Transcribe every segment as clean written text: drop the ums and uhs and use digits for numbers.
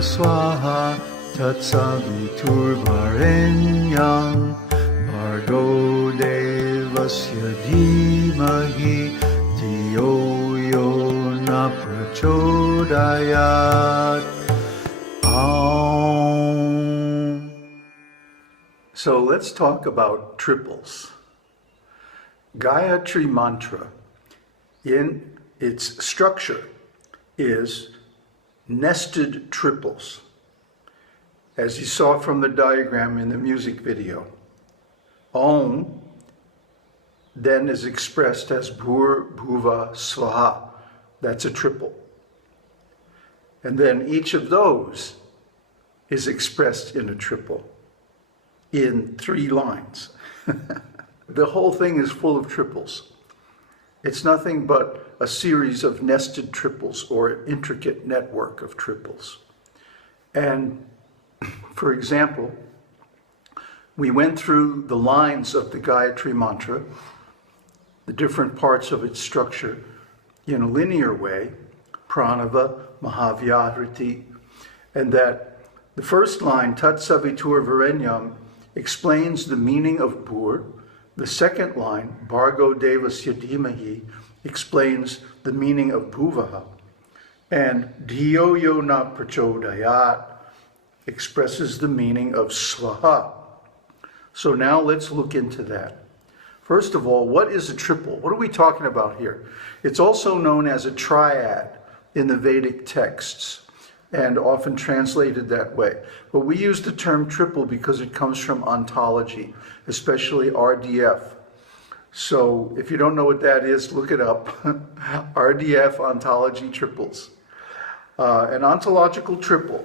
swaha tatsaviturvarenyam bhargo devasya dhimahi dhiyo yo na prachodayat. So let's talk about triples. Gayatri mantra in its structure is nested triples, as you saw from the diagram in the music video. Om then is expressed as bhur, bhuva, swaha. That's a triple. And then each of those is expressed in a triple, in 3 lines. The whole thing is full of triples. It's nothing but a series of nested triples or an intricate network of triples. And for example, we went through the lines of the Gayatri mantra, the different parts of its structure, in a linear way, pranava, mahavyadriti, and that the first line, tat savitur varenyam, explains the meaning of bhur. The second line, bhargo devasya dhimahi, explains the meaning of bhuvaha. And dhiyo yo na prachodayat expresses the meaning of swaha. So now let's look into that. First of all, what is a triple? What are we talking about here? It's also known as a triad in the Vedic texts, and often translated that way. But we use the term triple because it comes from ontology, especially RDF. So if you don't know what that is, look it up. RDF, ontology triples. An ontological triple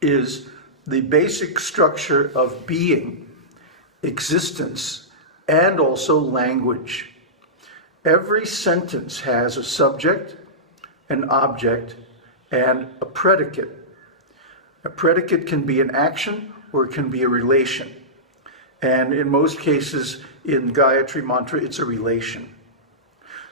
is the basic structure of being, existence, and also language. Every sentence has a subject, an object, and a predicate. A predicate can be an action or it can be a relation. And in most cases in Gayatri mantra, it's a relation.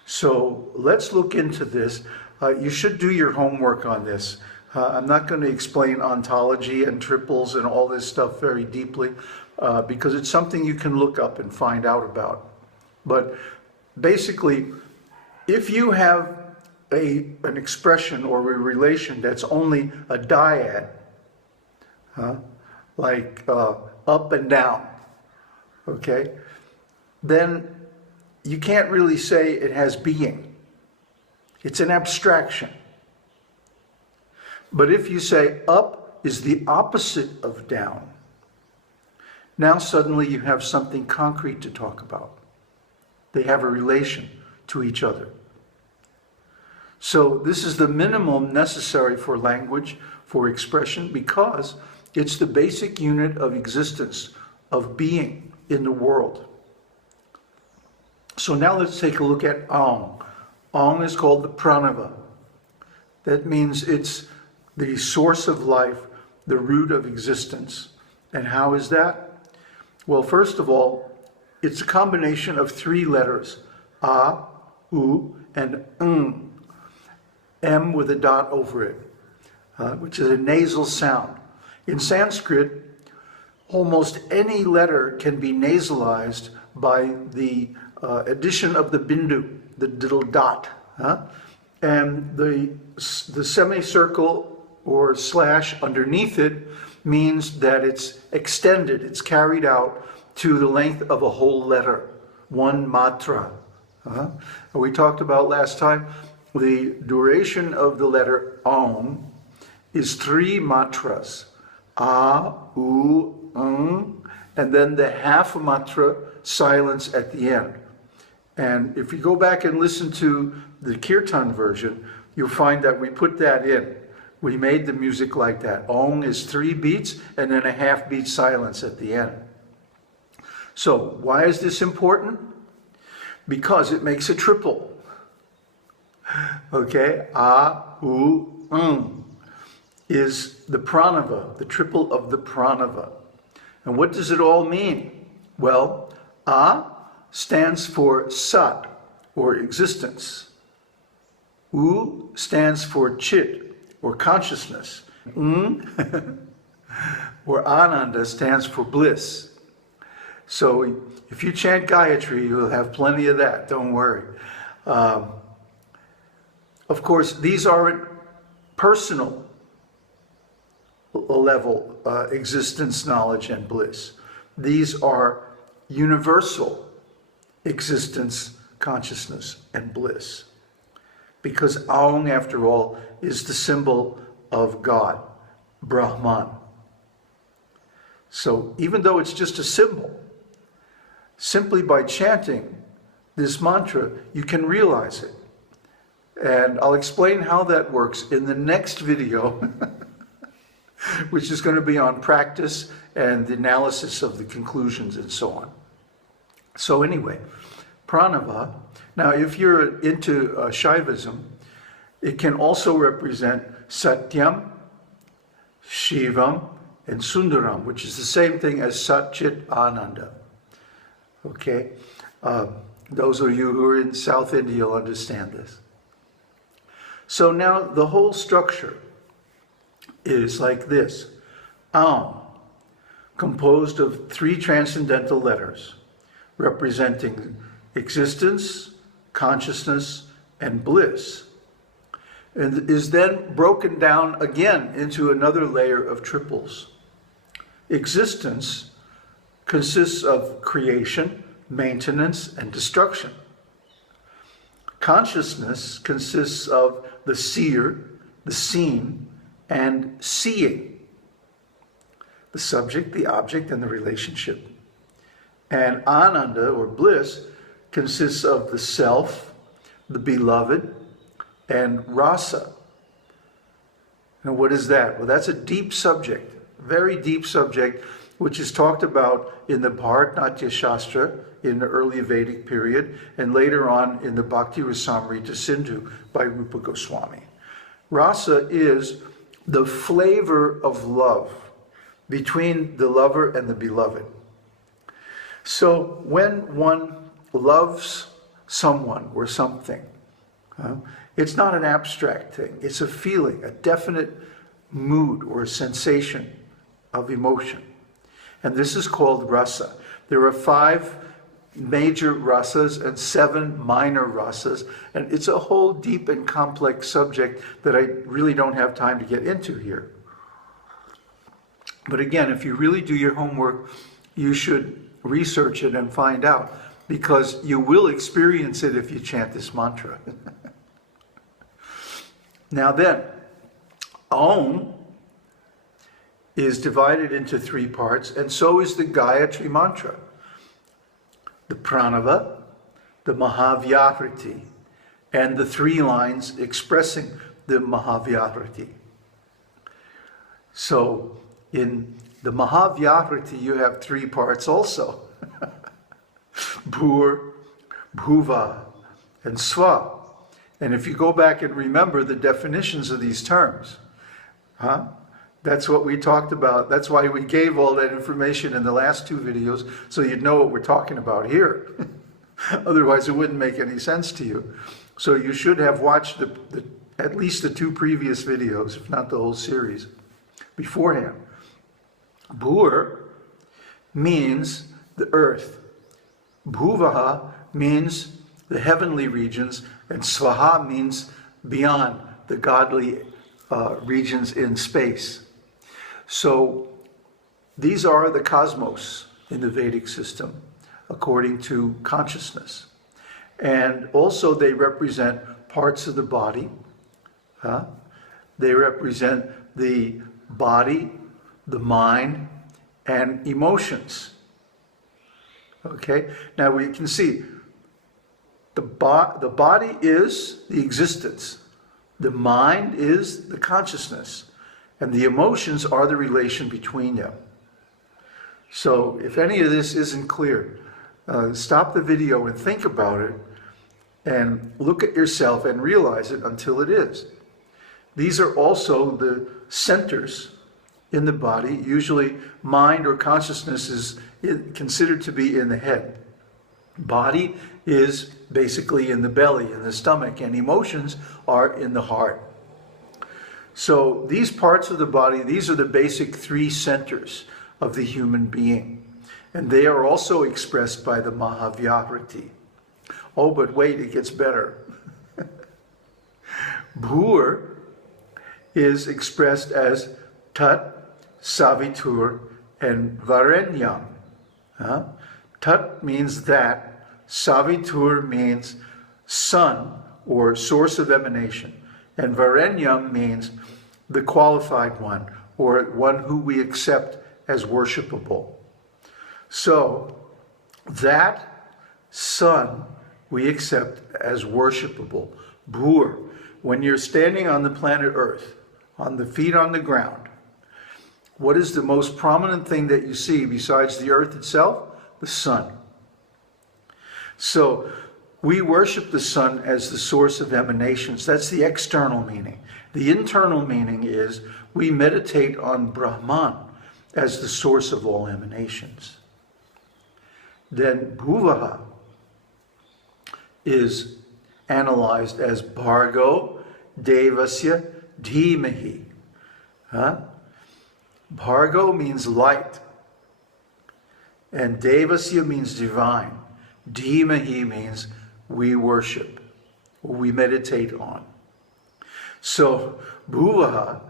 So let's look into this. You should do your homework on this. I'm not going to explain ontology and triples and all this stuff very deeply because it's something you can look up and find out about. But basically, if you have an expression or a relation that's only a dyad, like up and down, okay, then you can't really say it has being. It's an abstraction. But if you say up is the opposite of down, now suddenly you have something concrete to talk about. They have a relation to each other. So this is the minimum necessary for language, for expression, because it's the basic unit of existence, of being in the world. So now let's take a look at Aum. Aum is called the pranava. That means it's the source of life, the root of existence. And how is that? Well, first of all, it's a combination of 3 letters, A, U, and Ng. M with a dot over it, which is a nasal sound. In Sanskrit, almost any letter can be nasalized by the addition of the bindu, the little dot. And the semicircle or slash underneath it means that it's extended, it's carried out to the length of a whole letter, 1 matra. We talked about last time, the duration of the letter Om is 3 matras. A, U, Ng, and then the half matra silence at the end. And if you go back and listen to the kirtan version, you'll find that we put that in. We made the music like that. Om is 3 beats and then a half beat silence at the end. So why is this important? Because it makes a triple. Okay, A, U, Ng is the pranava, the triple of the pranava. And what does it all mean? Well, A stands for sat, or existence. U stands for chit, or consciousness. where Ananda stands for bliss. So if you chant Gayatri, you'll have plenty of that, don't worry. Of course, these aren't personal level existence, knowledge, and bliss. These are universal existence, consciousness, and bliss. Because Aum, after all, is the symbol of God, Brahman. So even though it's just a symbol, simply by chanting this mantra, you can realize it. And I'll explain how that works in the next video, which is going to be on practice and the analysis of the conclusions and so on. So anyway, pranava. Now, if you're into Shaivism, it can also represent Satyam, Shivam, and Sundaram, which is the same thing as Sat Chit Ananda. Okay? Those of you who are in South India will understand this. So now the whole structure is like this. Aum, composed of 3 transcendental letters, representing existence, consciousness, and bliss, and is then broken down again into another layer of triples. Existence consists of creation, maintenance, and destruction. Consciousness consists of the seer, the seen, and seeing. The subject, the object, and the relationship. And Ananda, or bliss, consists of the self, the beloved, and rasa. Now what is that? Well, that's a deep subject, very deep subject, which is talked about in the Bharat-Natya Shastra in the early Vedic period, and later on in the Bhakti Rasamrita Sindhu by Rupa Goswami. Rasa is the flavor of love between the lover and the beloved. So when one loves someone or something, it's not an abstract thing. It's a feeling, a definite mood or a sensation of emotion. And this is called rasa. There are 5 major rasas and 7 minor rasas. And it's a whole deep and complex subject that I really don't have time to get into here. But again, if you really do your homework, you should research it and find out, because you will experience it if you chant this mantra. Now then, Aum is divided into 3 parts, and so is the Gayatri mantra. The pranava, the mahāvyakriti, and the 3 lines expressing the mahāvyakriti. So in the mahāvyakriti you have 3 parts also. Bhur, bhuva, and sva. And if you go back and remember the definitions of these terms, that's what we talked about. That's why we gave all that information in the last 2 videos, so you'd know what we're talking about here. Otherwise it wouldn't make any sense to you. So you should have watched at least the 2 previous videos, if not the whole series, beforehand. Bhur means the earth. Bhuvaha means the heavenly regions, and svaha means beyond, the godly regions in space. So these are the cosmos in the Vedic system, according to consciousness. And also they represent parts of the body. They represent the body, the mind, and emotions. Okay, now we can see the body is the existence, the mind is the consciousness, and the emotions are the relation between them. So if any of this isn't clear, stop the video and think about it, and look at yourself and realize it until it is. These are also the centers in the body. Usually mind or consciousness is considered to be in the head. Body is basically in the belly, in the stomach, and emotions are in the heart. So these parts of the body, these are the basic three centers of the human being. And they are also expressed by the Mahavyākriti. Oh, but wait, it gets better. Bhur is expressed as Tat, Savitur, and Varenyam. Tat means that. Savitur means sun or source of emanation. And Varenyam means the qualified one, or one who we accept as worshipable. So that sun we accept as worshipable. Bhur. When you're standing on the planet Earth, on the feet on the ground, what is the most prominent thing that you see besides the earth itself? The sun. So we worship the sun as the source of emanations. That's the external meaning. The internal meaning is we meditate on Brahman as the source of all emanations. Then Bhuvaha is analyzed as Bhargo Devasya Dhimahi. Bhargo means light, and Devasya means divine. Dhimahi means we worship, or we meditate on. So Bhuvaha,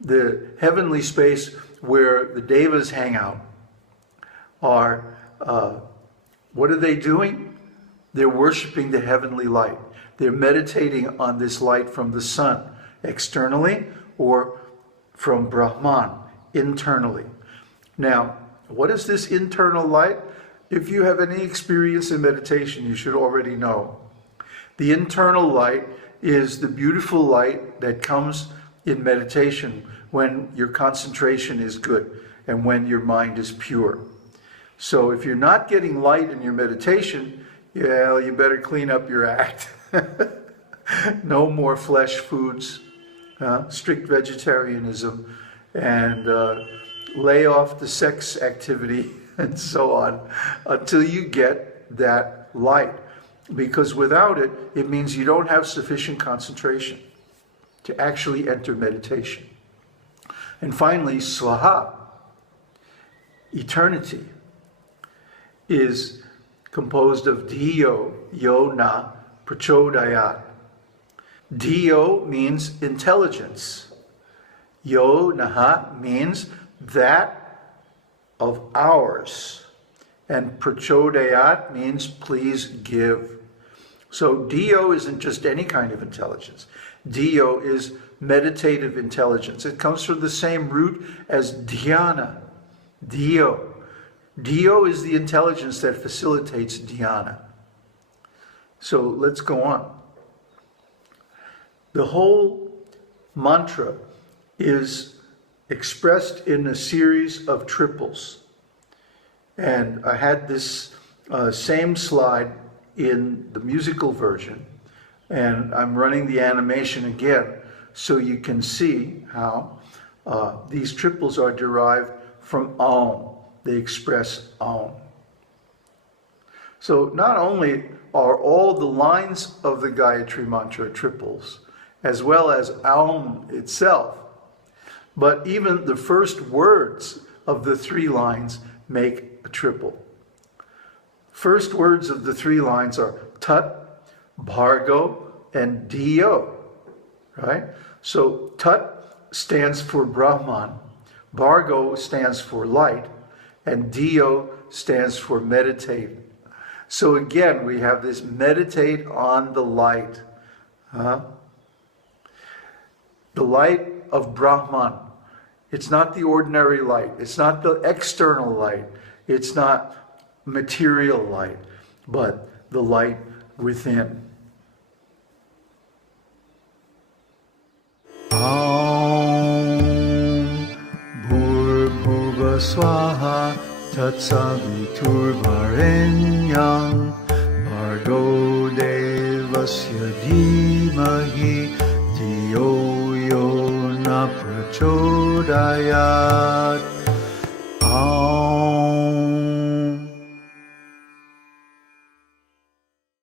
the heavenly space where the devas hang out, are, what are they doing? They're worshiping the heavenly light. They're meditating on this light from the sun, externally, or from Brahman, internally. Now, what is this internal light? If you have any experience in meditation, you should already know. The internal light is the beautiful light that comes in meditation when your concentration is good and when your mind is pure. So if you're not getting light in your meditation, yeah, you better clean up your act. No more flesh foods, strict vegetarianism, and lay off the sex activity and so on until you get that light. Because without it, it means you don't have sufficient concentration to actually enter meditation. And finally, Swaha, eternity, is composed of Dhiyo, Yo Na, Prachodayat. Dhiyo means intelligence. Yo Naha means that of ours. And Prachodayat means please give. So Dhiyo isn't just any kind of intelligence. Dhiyo is meditative intelligence. It comes from the same root as dhyana, Dhiyo. Dhiyo is the intelligence that facilitates dhyana. So let's go on. The whole mantra is expressed in a series of triples. And I had this same slide in the musical version, and I'm running the animation again so you can see how these triples are derived from Om. They express Om. So not only are all the lines of the Gayatri mantra triples, as well as Om itself, but even the first words of the three lines make a triple. First words of the three lines are Tat, Bhargo, and Dhiyo, right? So Tat stands for Brahman, Bhargo stands for light, and Dhiyo stands for meditate. So again, we have this meditate on the light. The light of Brahman. It's not the ordinary light. It's not the external light. It's not material light, but the light within. Aum Bhurrbhuva Swaha Tatsaviturvarenyam Bhargo Devasya Dhimahi Dhiyo Yo Na Prachodayat.